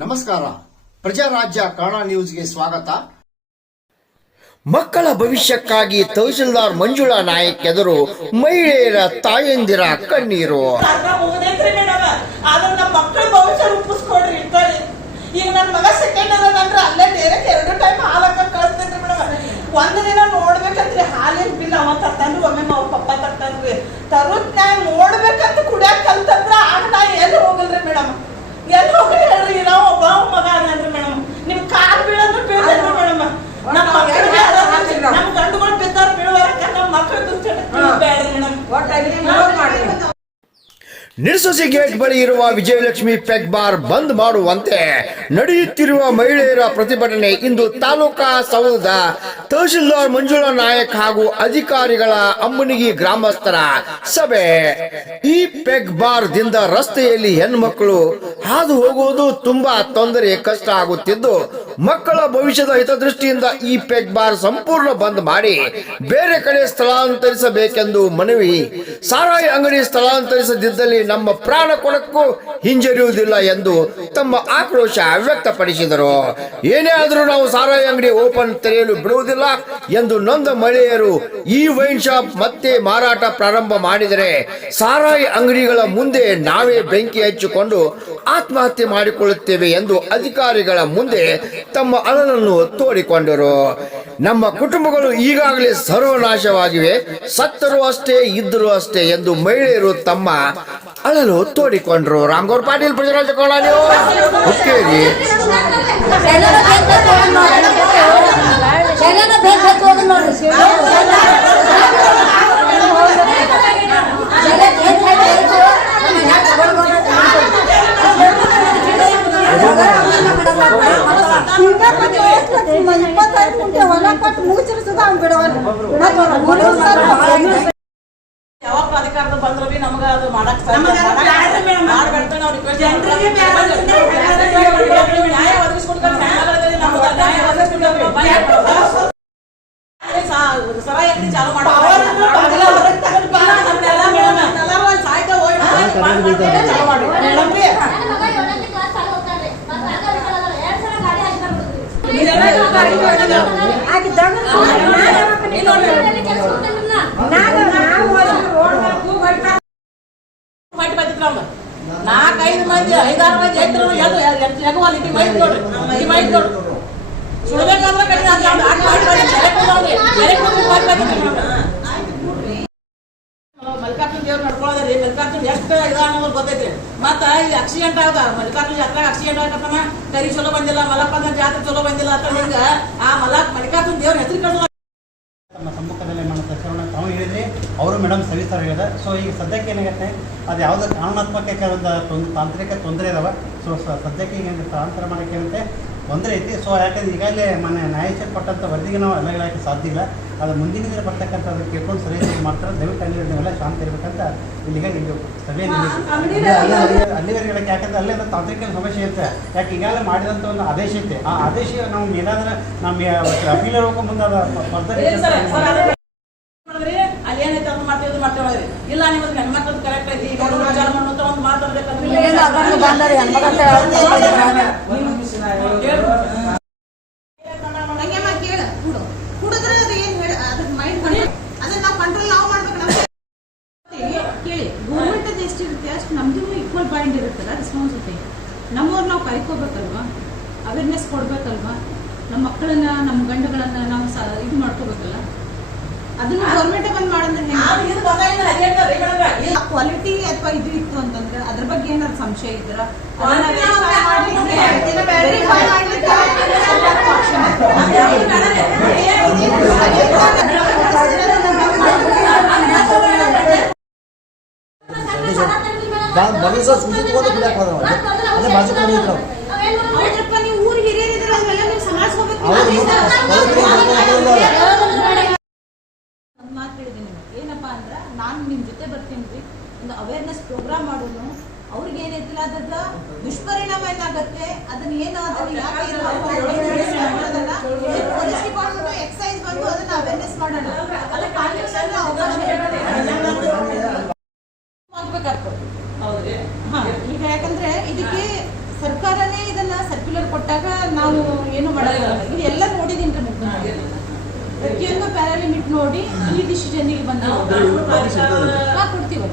ನಮಸ್ಕಾರ. ಪ್ರಜಾರಾಜ್ಯ ಕನ್ನಡ ನ್ಯೂಸ್ಗೆ ಸ್ವಾಗತ. ಮಕ್ಕಳ ಭವಿಷ್ಯಕ್ಕಾಗಿ ತಹಶೀಲ್ದಾರ್ ಮಂಜುಳಾ ನಾಯಕ್ ಎದುರು ಮಹಿಳೆಯರ ತಾಯಂದಿರ ಕಣ್ಣೀರು. ಈಗ ನನ್ನ ಮಗ ಸೆಕೆಂಡ್ ಅದಂದ್ರೆ ಅಲ್ಲೇ ಡೈರೆಕ್ಟ್ ಎರಡು ಟೈಮ್ ಹಾಲಕ್ಕ ಕಳಿಸ್ತೈತ್ರಿ ಮೇಡಮ್ ಒಂದ್ ದಿನ ನೋಡ್ಬೇಕಂದ್ರೆ ಅವ ತರ್ತಾನ್ರಿ ಒಮ್ಮೆ ಅವ್ರ ಪಪ್ಪ ತರ್ತಾನ್ರಿ ತರುತ್ ನಾ ನೋಡ್ಬೇಕಂತ ಕುಡಿಯಾಕ ಕಲ್ತಂದ್ರ ಆಗ ನಾ ಎಲ್ಲಿ ಹೋಗಲ್ರಿ ಮೇಡಮ್ ಎಲ್ಲಿ ಹೋಗ್ರಿ ಹೇಳ್ರಿ ನಾವು ಒಬ್ಬ ಮಗ ಅದನ್ರಿ ಮೇಡಮ್ ನಿಮ್ ಕಾಲ್ ಬೀಳಂದ್ರೆ ಬೀಳ್ತೈತ್ರಿ ಮೇಡಮ್ ನಮ್ಮ ಮಕ್ಕಳಿಗೆ ನಮ್ಮ ಗಂಡುಗಳು ಬಿದ್ದಾರ ಬೀಳುವರಕ ನಮ್ಮ ಮಕ್ಕಳು ದುಶ್ಚಟ ಬೇಡ್ರಿ ಮೇಡಮ್ ನಿಡ್ಸೋಸಿ ಗೇಟ್ ಬಳಿ ಇರುವ ವಿಜಯಲಕ್ಷ್ಮಿ ಪೆಗ್ ಬಾರ್ ಬಂದ್ ಮಾಡುವಂತೆ ನಡೆಯುತ್ತಿರುವ ಮಹಿಳೆಯರ ಪ್ರತಿಭಟನೆ ಇಂದು ತಾಲೂಕಾ ಸೌಧದ ತಹಶೀಲ್ದಾರ್ ಮಂಜುಳಾ ನಾಯಕ್ ಹಾಗೂ ಅಧಿಕಾರಿಗಳ ಅಮ್ಮನಿಗಿ ಗ್ರಾಮಸ್ಥರ ಸಭೆ. ಈ ಪೆಗ್ ಬಾರ್ ದಿಂದ ರಸ್ತೆಯಲ್ಲಿ ಹೆಣ್ಮಕ್ಕಳು ಹಾದು ಹೋಗುವುದು ತುಂಬಾ ತೊಂದರೆ, ಕಷ್ಟ ಆಗುತ್ತಿದ್ದು ಮಕ್ಕಳ ಭವಿಷ್ಯದ ಹಿತದೃಷ್ಟಿಯಿಂದ ಈ ಪೆಗ್ ಬಾರ್ ಸಂಪೂರ್ಣ ಬಂದ್ ಮಾಡಿ ಬೇರೆ ಕಡೆ ಸ್ಥಳಾಂತರಿಸಬೇಕೆಂದು ಮನವಿ. ಸಾರಾಯಿ ಅಂಗಡಿ ಸ್ಥಳಾಂತರಿಸದಿದ್ದಲ್ಲಿ ನಮ್ಮ ಪ್ರಾಣ ಕೊಡಕ್ಕೂ ಹಿಂಜರಿಯುವುದಿಲ್ಲ ಎಂದು ತಮ್ಮ ಆಕ್ರೋಶ ವ್ಯಕ್ತಪಡಿಸಿದರು. ಏನೇ ಆದರೂ ನಾವು ಸಾರಾಯಿ ಅಂಗಡಿ ಓಪನ್ ತೆರೆಯಲು ಬಿಡುವುದಿಲ್ಲ ಎಂದು ನೊಂದ ಮಹಿಳೆಯರು ಈ ವೈನ್ ಶಾಪ್ ಮತ್ತೆ ಮಾರಾಟ ಪ್ರಾರಂಭ ಮಾಡಿದರೆ ಸಾರಾಯಿ ಅಂಗಡಿಗಳ ಮುಂದೆ ನಾವೇ ಬೆಂಕಿ ಹಚ್ಚಿಕೊಂಡು ಆತ್ಮಹತ್ಯೆ ಮಾಡಿಕೊಳ್ಳುತ್ತೇವೆ ಎಂದು ಅಧಿಕಾರಿಗಳ ಮುಂದೆ ತಮ್ಮ ಅಳಲನ್ನು ತೋಡಿಕೊಂಡರು. ನಮ್ಮ ಕುಟುಂಬಗಳು ಈಗಾಗಲೇ ಸರ್ವನಾಶವಾಗಿವೆ. ಸತ್ತರೂ ಅಷ್ಟೇ ಇದ್ದರೂ ಅಷ್ಟೇ ಎಂದು ಮಹಿಳೆಯರು ತಮ್ಮ ಅಳಲು ತೋಡಿಕೊಂಡ್ರು. ರಾಮ್ಗೌರ್ ಪಾಟೀಲ್ ಪ್ರಜರಾಜ ಎಲ್ಲರೂ ಯಾವಾಗ ಅಧಿಕಾರದ ಬಂದ್ರು ಬಿ ನಮಗ ಅದು ಮಾಡಕ್ ಮಾಡ್ಬೇಡ್ತಾನೆ ಅವ್ರಿಗೆ ನ್ಯಾಯ ಒದಗಿಸ್ಕೊಡ್ತಾರೆ ಸಂಘಗಳಲ್ಲಿ ನಮ್ಗೆ ನ್ಯಾಯ ಒದಗಿಸ್ಕೊಡ್ತಾರೆ ಸರ ಎಲ್ಲಿ ಚಾಲು ಮಾಡಿ ನಾಲ್ಕೈದು ಮಂದಿ ಐದಾರು ಮಂದಿ ಎದ್ರು ಎದು ಎಗುವಲ್ಲಿ ಇಟಿ ಮೈತ್ ನೋಡ್ರಿ ಸುಡ್ಬೇಕಾದ್ರೆ ನಮ್ಗೆ. ಮಲ್ಲಿಕಾರ್ಜುನ ದೇವ್ರು ನಡ್ಕೊಳ್ಳೋದ್ರಿ ಮಲ್ಲಿಕಾರ್ಜುನ ಎಷ್ಟು ಇದು ಅನ್ನೋದು ಗೊತ್ತೈತ್ರಿ ಮತ್ತ ಈ ಆಕ್ಸಿಡೆಂಟ್ ಆದ, ಮಲ್ಲಿಕಾರ್ಜುನ ಜಾತ್ರೆ ಆಕ್ಸಿಡೆಂಟ್ ಆಗತ್ತಮ್ಮ ಕರಿ ಚಲೋ ಬಂದಿಲ್ಲ ಮಲ್ಲಪ್ಪನ ಜಾತ್ರೆ ಚಲೋ ಬಂದಿಲ್ಲ ಅಂತ ಹಿಂಗ ಆ ಮಲ್ಲ ಮಲ್ಲಿಕಾರ್ಜುನ ದೇವ್ರ ಹೆಸರು ಕಳ್ಸೋ ತಮ್ಮ ಸಮ್ಮುಖದಲ್ಲಿ ಮಾಡುವಂಥ ಸೇವನೆ ತಾವು ಹೇಳಿದ್ರಿ, ಅವರು ಮೇಡಮ್ ಸವಿಸ್ತಾರ ಹೇಳಿದೆ ಸೊ ಈಗ ಸದ್ಯಕ್ಕೆ ಏನಾಗುತ್ತೆ, ಅದು ಯಾವುದೋ ಕಾರಣಾತ್ಮಕ ಒಂದು ತೊಂದರೆ ತಾಂತ್ರಿಕ ತೊಂದರೆ ಇದಾವೆ. ಸೊ ಸದ್ಯಕ್ಕೆ ಈಗ ಸ್ಥಳಾಂತರ ಮಾಡೋಕ್ಕೆ ಏನಂತೆ ತೊಂದರೆ ಐತಿ ಸೊ ಯಾಕಂದ್ರೆ ಈಗಾಗಲೇ ಮೊನ್ನೆ ನ್ಯಾಯಾಧೀಶ ಕೊಟ್ಟಂಥ ವರದಿಗೆ ನಾವು ಎಲ್ಲ ಹೇಳೋಕ್ಕೆ ಸಾಧ್ಯ ಇಲ್ಲ. ಅದು ಮುಂದಿನ ದಿನ ಬರ್ತಕ್ಕಂಥ ಅದಕ್ಕೆ ಕೇಳ್ಕೊಂಡು ಸರಿಯಾಗಿ ಮಾಡ್ತಾರೆ? ದಯವಿಟ್ಟು ಅಲ್ಲಿ ನೀವೆಲ್ಲ ಶಾಂತ ಇರಬೇಕಂತ ಇಲ್ಲಿಗೆ ಇಲ್ಲಿ ಸಭೆಯಲ್ಲಿ ಅಲ್ಲಿವರೆಗೆ ಹೇಳಕ್ಕೆ ಯಾಕಂದ್ರೆ ಅಲ್ಲೇ ಅದು ತಾಂತ್ರಿಕ ಸಮಸ್ಯೆ ಐತೆ ಯಾಕೆ ಈಗಾಗಲೇ ಮಾಡಿದಂಥ ಒಂದು ಆದೇಶ ಐತೆ. ಆ ಆದೇಶ ನಾವು ಏನಾದ್ರೆ ನಮ್ಮ ಅಪೀಲ್ ಹೋಗೋ ಮುಂದೆ ಅದು ಸರ್, ಸರ್. ಇಲ್ಲ ನಿಮ್ಮದು ಹೆಣ್ಮಕ್ಳದ್ದು ಕರೆಕ್ಟ್ ಐತಿ. ಒಂದು ಮಾತಾಡ್ಬೇಕಂದ್ರೆ ಹಂಗೆ ಮಾಡಿ ಕೇಳು ಕುಡು ಕುಡಿದ್ರೆ ಅದು ಏನ್ ಹೇಳ ಅದ್ರ ಮೈಂಡ್ ಅದನ್ನ ನಾವು ಕಂಟ್ರೋಲ್ ನಾವು ಮಾಡ್ಬೇಕು ನಮ್ಗೆ ಕೇಳಿ ಗೌರ್ಮೆಂಟ್ ಎಷ್ಟಿರುತ್ತೆ ಅಷ್ಟು ನಮ್ದು ಈಕ್ವಲ್ ಬಾಯಿಂಡ್ ಇರುತ್ತಲ್ಲ ರೆಸ್ಪಾನ್ಸಿಬಿಲಿಟಿ ನಮ್ಮವ್ರು ನಾವು ಕಾಯ್ಕೋಬೇಕಲ್ವಾ ಅವೇರ್ನೆಸ್ ಕೊಡ್ಬೇಕಲ್ವಾ ನಮ್ಮ ಮಕ್ಕಳನ್ನ ನಮ್ಮ ಗಂಡುಗಳನ್ನ ನಾವು ಇದು ಮಾಡ್ಕೋಬೇಕಲ್ಲ ಅದನ್ನ ಗೌರ್ಮೆಂಟ್ ಬಂದ್ ಮಾಡಂದ್ರೆ. ಕ್ವಾಲಿಟಿ ಅಥವಾ ಇದು ಇತ್ತು ಅಂತಂದ್ರೆ ಅದ್ರ ಬಗ್ಗೆ ಏನಾದ್ರು ಸಂಶಯ ಇದ್ರ ಮಾಡ್ಲಿಕ್ಕೆ- ಹೌದ್ರಪ್ಪ ಪ್ರೋಗ್ರಾಮ್ ಮಾಡೋನು ಅವ್ರಿಗೆ ಏನೈತಿಲ್ಲ ಅದ್ರ ದುಷ್ಪರಿಣಾಮ ಏನಾಗುತ್ತೆ ಅದನ್ನ ಏನು ಎಕ್ಸೈಸ್ ಬಂದು ಅದನ್ನ ಅವೇರ್ನೆಸ್ ಮಾಡೋಣ. ಮಾಡ್ಬೇಕಾಗ್ತದೆ. ಈಗ ಯಾಕಂದ್ರೆ ಇದಕ್ಕೆ ಸರ್ಕಾರನೇ ಇದನ್ನ ಸರ್ಕ್ಯುಲರ್ ಕೊಟ್ಟಾಗ ನಾವು ಏನು ಮಾಡಲ್ಲ. ಇದೆಲ್ಲ ನೋಡಿದೀನಿ ಪ್ರತಿಯೊಂದು ಪ್ಯಾರಾಲಿಮಿಟ್ ನೋಡಿ ಈ ಡಿಸಿಷನ್ ಬಂದ ಕೊಡ್ತೀವಿ.